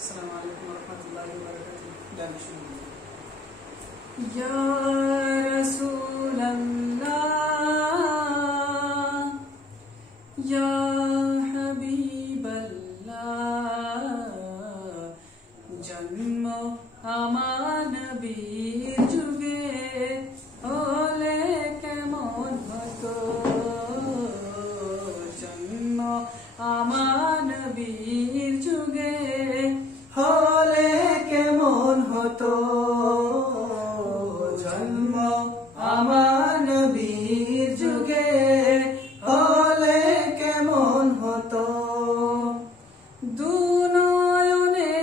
আসসালামু আলাইকুম ওয়া রাহমাতুল্লাহি ওয়া বারাকাতুহু। গান শুনুন। ইয়া রাসূলাল্লাহ ইয়া হাবিবাল্লাহ, জন্ম আমার নবীর যুগে হলে কেমন হতো, জন্ম আমার নবীর যুগে হলে কেমন হতো, জন্ম আমার নবীর যুগে হলে কেমন হতো। দুনয়নে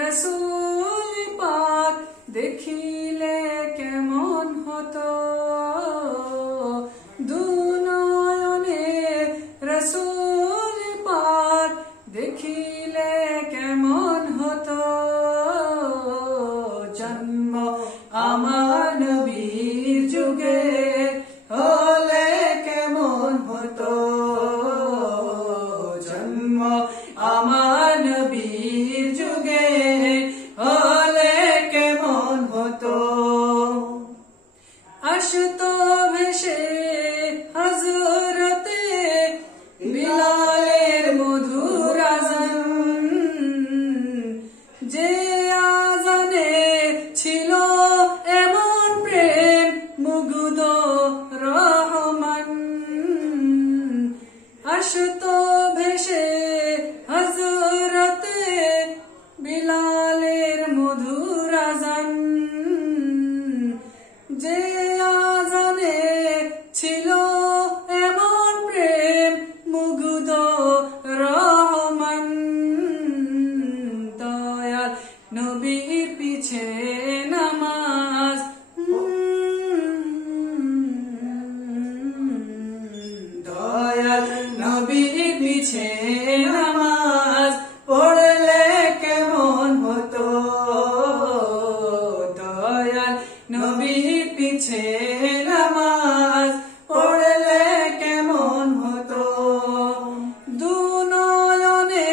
রাসূল পাক দেখিলে কেমন হতো, দুনয়নে রাসূল পাক দেখিলে কেমন হতো, জন্ম আমার নবীর যুগে হলে কেমন হতো, জন্ম আমার নবীর যুগে হলে কেমন হতো। আসতো ভেসে হযরতে বিলালের মধুর আযান, যে আযানে ছিল এমন প্রেম মুগ্ধ রহমান। আসতো ভেসে হযরতে বিলালের মধুর আযান, যে আযানে ছিল এমন প্রেম মুগ্ধ রহমান। দয়াল নবীর পিছে নামাজ, দয়াল নবীর পিছে নামাজ পড়লে কেমন হতো, দয়াল নবীর পিছে নামাজ পড়লে কেমন হতো। দুনয়নে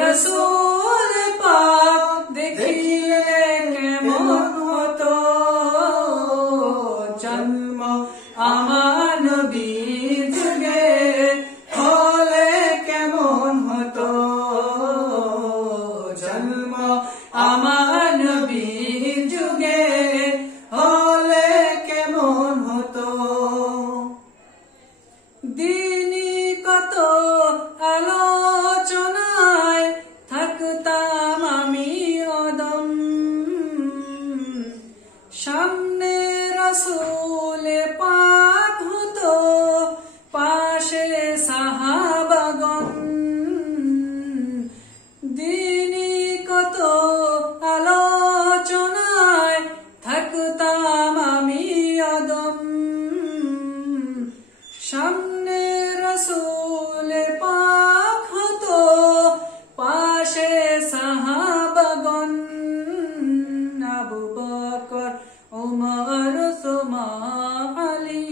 রাসূল পাক দেখিলে কেমন হতো, জন্ম আমার নবীর যুগে হলে কেমন হতো, জন্ম আমার নবীর যুগে হলে কেমন হতো। দিনী কত আলোচনায় থাকতাম আমি অদম, সামনে রাসূল পাক হতো, পাশে সাহাবাগণ। দিনী কত আলোচনায় থাকতাম আমি অদম, সামনে রাসূল পাক হতো, পাশে সাহাবাগণ। আবু বকর ওমর ওসমান আলী,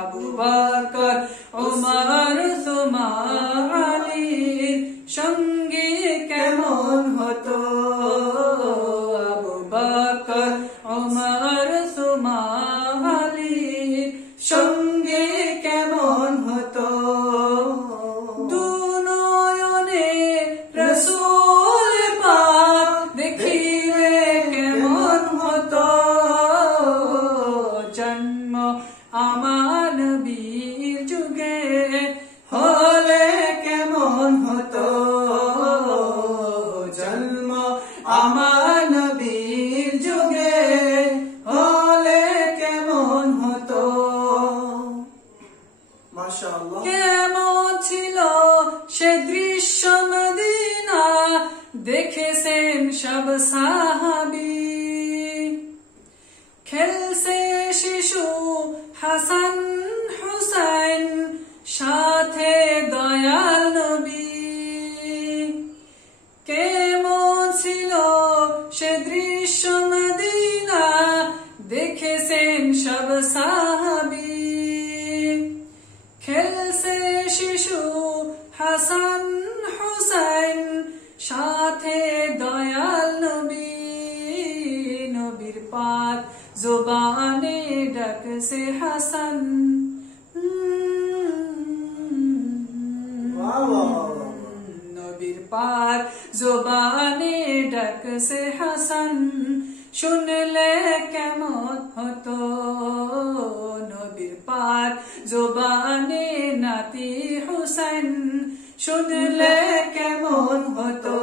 আবু বকর ওমর ওসমান আলীর সঙ্গে কেমন হতো, আবু বকর ওমর ওসমান আলীর সঙ্গে কেমন হতো। দুনয়নে রাসূল পাক দেখিলে কেমন হতো, জন্ম আমার নবীর যুগে হলে কেমন হতো, জন্ম আমার নবীর যুগে হলে কেমন হতো। মাশাআল্লাহ। কেমন ছিল সে দৃশ্য মদিনা, দেখেছেন সব সাহাবী। খেলছে শিশু হাসান হুসাইন, সাথে দয়াল নবী। কেমন ছিল সে দৃশ্য মদিনা, দেখেছেন সব সাহাবী। খেলছে শিশু হাসান হুসাইন, সাথে দয়াল নবী। নবীর পাক জবানে ডাকছে হাসান, নবীর পাক জবানে ডাকছে হাসান। শুনলে কেমন হতো নবীর পাক জবানে নাতি হুসাইন, শুনলে কেমন হতো।